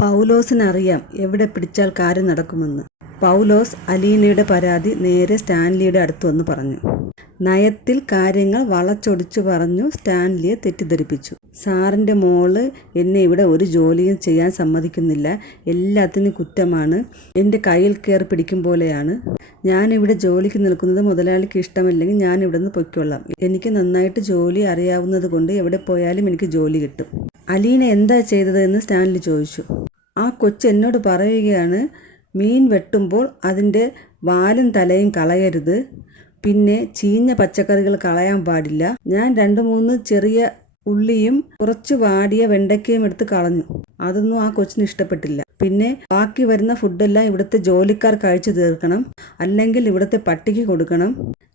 പൗലോസിനറിയാം എവിടെ പിടിച്ചാൽ കാര്യം നടക്കുമെന്ന്. പൗലോസ് അലീനയുടെ പരാതി നേരെ സ്റ്റാൻലിയുടെ അടുത്ത് വന്ന് പറഞ്ഞു. നയത്തിൽ കാര്യങ്ങൾ വളച്ചൊടിച്ചു പറഞ്ഞു സ്റ്റാൻലിയെ തെറ്റിദ്ധരിപ്പിച്ചു. സാറിൻ്റെ മോള് എന്നെ ഇവിടെ ഒരു ജോലിയും ചെയ്യാൻ സമ്മതിക്കുന്നില്ല, എല്ലാത്തിനും കുറ്റമാണ്, എൻ്റെ കയ്യിൽ കയറി പിടിക്കും പോലെയാണ്. ഞാനിവിടെ ജോലിക്ക് നിൽക്കുന്നത് മുതലാളിക്ക് ഇഷ്ടമില്ലെങ്കിൽ ഞാൻ ഇവിടെ നിന്ന് പൊയ്ക്കൊള്ളാം. എനിക്ക് നന്നായിട്ട് ജോലി അറിയാവുന്നത് കൊണ്ട് എവിടെ പോയാലും എനിക്ക് ജോലി കിട്ടും. അലീന എന്താ ചെയ്തതെന്ന് സ്റ്റാൻലി ചോദിച്ചു. ആ കൊച്ച് എന്നോട് പറയുകയാണ്, മീൻ വെട്ടുമ്പോൾ അതിൻ്റെ വാലും തലയും കളയരുത്, പിന്നെ ചീഞ്ഞ പച്ചക്കറികൾ കളയാൻ പാടില്ല. ഞാൻ 2-3 ചെറിയ ഉള്ളിയും കുറച്ച് വാടിയ വെണ്ടയ്ക്കയും എടുത്ത് കളഞ്ഞു. അതൊന്നും ആ കൊച്ചിന് ഇഷ്ടപ്പെട്ടില്ല. പിന്നെ ബാക്കി വരുന്ന ഫുഡെല്ലാം ഇവിടുത്തെ ജോലിക്കാർ കഴിച്ചു തീർക്കണം, അല്ലെങ്കിൽ ഇവിടുത്തെ പട്ടിക്ക് കൊടുക്കണം.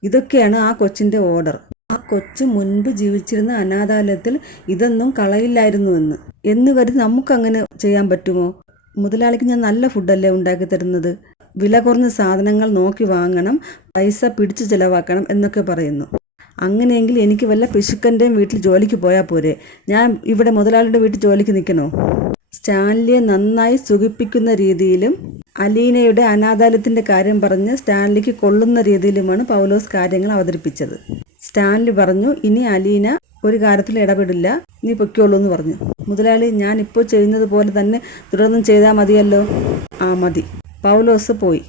ഇതൊക്കെയാണ് ആ കൊച്ചിൻ്റെ ഓർഡർ. ആ കൊച്ച് മുൻപ് ജീവിച്ചിരുന്ന അനാഥാലയത്തിൽ ഇതൊന്നും കളയില്ലായിരുന്നുവെന്ന് എന്ന് കരുതി നമുക്കങ്ങനെ ചെയ്യാൻ പറ്റുമോ? മുതലാളിക്ക് ഞാൻ നല്ല ഫുഡല്ലേ ഉണ്ടാക്കി തരുന്നത്, വില കുറഞ്ഞ സാധനങ്ങൾ നോക്കി വാങ്ങണം, പൈസ പിടിച്ച് ചിലവാക്കണം എന്നൊക്കെ പറയുന്നു. അങ്ങനെയെങ്കിൽ എനിക്ക് വല്ല പിശുക്കൻ്റെയും വീട്ടിൽ ജോലിക്ക് പോയാൽ പോരെ, ഞാൻ ഇവിടെ മുതലാളിയുടെ വീട്ടിൽ ജോലിക്ക് നിൽക്കണോ? സ്റ്റാൻലിയെ നന്നായി സുഖിപ്പിക്കുന്ന രീതിയിലും അലീനയുടെ അനാഥാലയത്തിൻ്റെ കാര്യം പറഞ്ഞ് സ്റ്റാൻലിക്ക് കൊള്ളുന്ന രീതിയിലുമാണ് പൗലോസ് കാര്യങ്ങൾ അവതരിപ്പിച്ചത്. സ്റ്റാൻലി പറഞ്ഞു, ഇനി അലീന ഒരു കാര്യത്തിൽ ഇടപെടില്ല, നീ പൊയ്ക്കോളൂ എന്ന് പറഞ്ഞു. മുതലാളി, ഞാൻ ഇപ്പോൾ ചെയ്യുന്നത് പോലെ തന്നെ തുടർന്നും ചെയ്താൽ മതിയല്ലോ. ആ മതി. പൗലോസ് പോയി.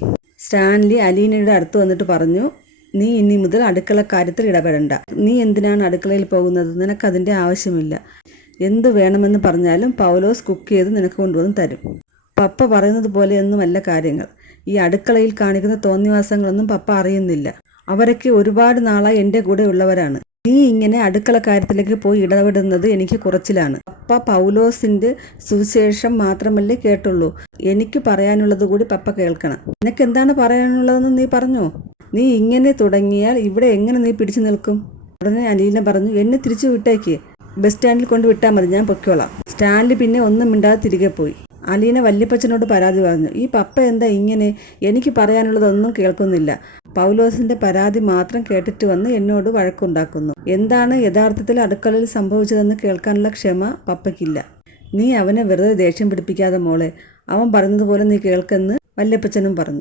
സ്റ്റാൻലി അലീനയുടെ അടുത്ത് വന്നിട്ട് പറഞ്ഞു, നീ ഇനി മുതൽ അടുക്കള കാര്യത്തിൽ ഇടപെടണ്ട. നീ എന്തിനാണ് അടുക്കളയിൽ പോകുന്നത്? നിനക്കതിൻ്റെ ആവശ്യമില്ല. എന്ത് വേണമെന്ന് പറഞ്ഞാലും പൗലോസ് കുക്ക് ചെയ്ത് നിനക്ക് കൊണ്ടുവന്ന് തരും. പപ്പ പറയുന്നത് പോലെയൊന്നുമല്ല കാര്യങ്ങൾ. ഈ അടുക്കളയിൽ കാണിക്കുന്ന തോന്നിവാസങ്ങളൊന്നും പപ്പ അറിയുന്നില്ല. അവരൊക്കെ ഒരുപാട് നാളായി എൻ്റെ കൂടെ ഉള്ളവരാണ്. നീ ഇങ്ങനെ അടുക്കള കാര്യത്തിലേക്ക് പോയി ഇടപെടുന്നത് എനിക്ക് കുറച്ചിലാണ്. പപ്പ പൗലോസിൻ്റെ സുവിശേഷം മാത്രമല്ലേ കേട്ടുള്ളൂ, എനിക്ക് പറയാനുള്ളത് കൂടി പപ്പ കേൾക്കണം. നിനക്ക് എന്താണ് പറയാനുള്ളതെന്ന് നീ പറഞ്ഞോ? നീ ഇങ്ങനെ തുടങ്ങിയാൽ ഇവിടെ എങ്ങനെ നീ പിടിച്ചു നിൽക്കും? ഉടനെ അലീന പറഞ്ഞു, എന്നെ തിരിച്ചു വിട്ടേക്ക്, ബസ് സ്റ്റാൻഡിൽ കൊണ്ട് വിട്ടാൽ മതി, ഞാൻ പൊയ്ക്കോളാം. സ്റ്റാൻലി പിന്നെ ഒന്നും മിണ്ടാതെ തിരികെ പോയി. അലീന വല്യപ്പച്ചനോട് പരാതി പറഞ്ഞു, ഈ പപ്പ എന്താ ഇങ്ങനെ, എനിക്ക് പറയാനുള്ളതൊന്നും കേൾക്കുന്നില്ല, പൗലോസിൻ്റെ പരാതി മാത്രം കേട്ടിട്ട് വന്ന് എന്നോട് വഴക്കുണ്ടാക്കുന്നു. എന്താണ് യഥാർത്ഥത്തിൽ അടുക്കളയിൽ സംഭവിച്ചതെന്ന് കേൾക്കാനുള്ള ക്ഷമ പപ്പയ്ക്കില്ല. നീ അവനെ വെറുതെ ദേഷ്യം പിടിപ്പിക്കാതെ മോളെ, അവൻ പറയുന്നത് പോലെ നീ കേൾക്കെന്ന് വല്യപ്പച്ചനും പറഞ്ഞു.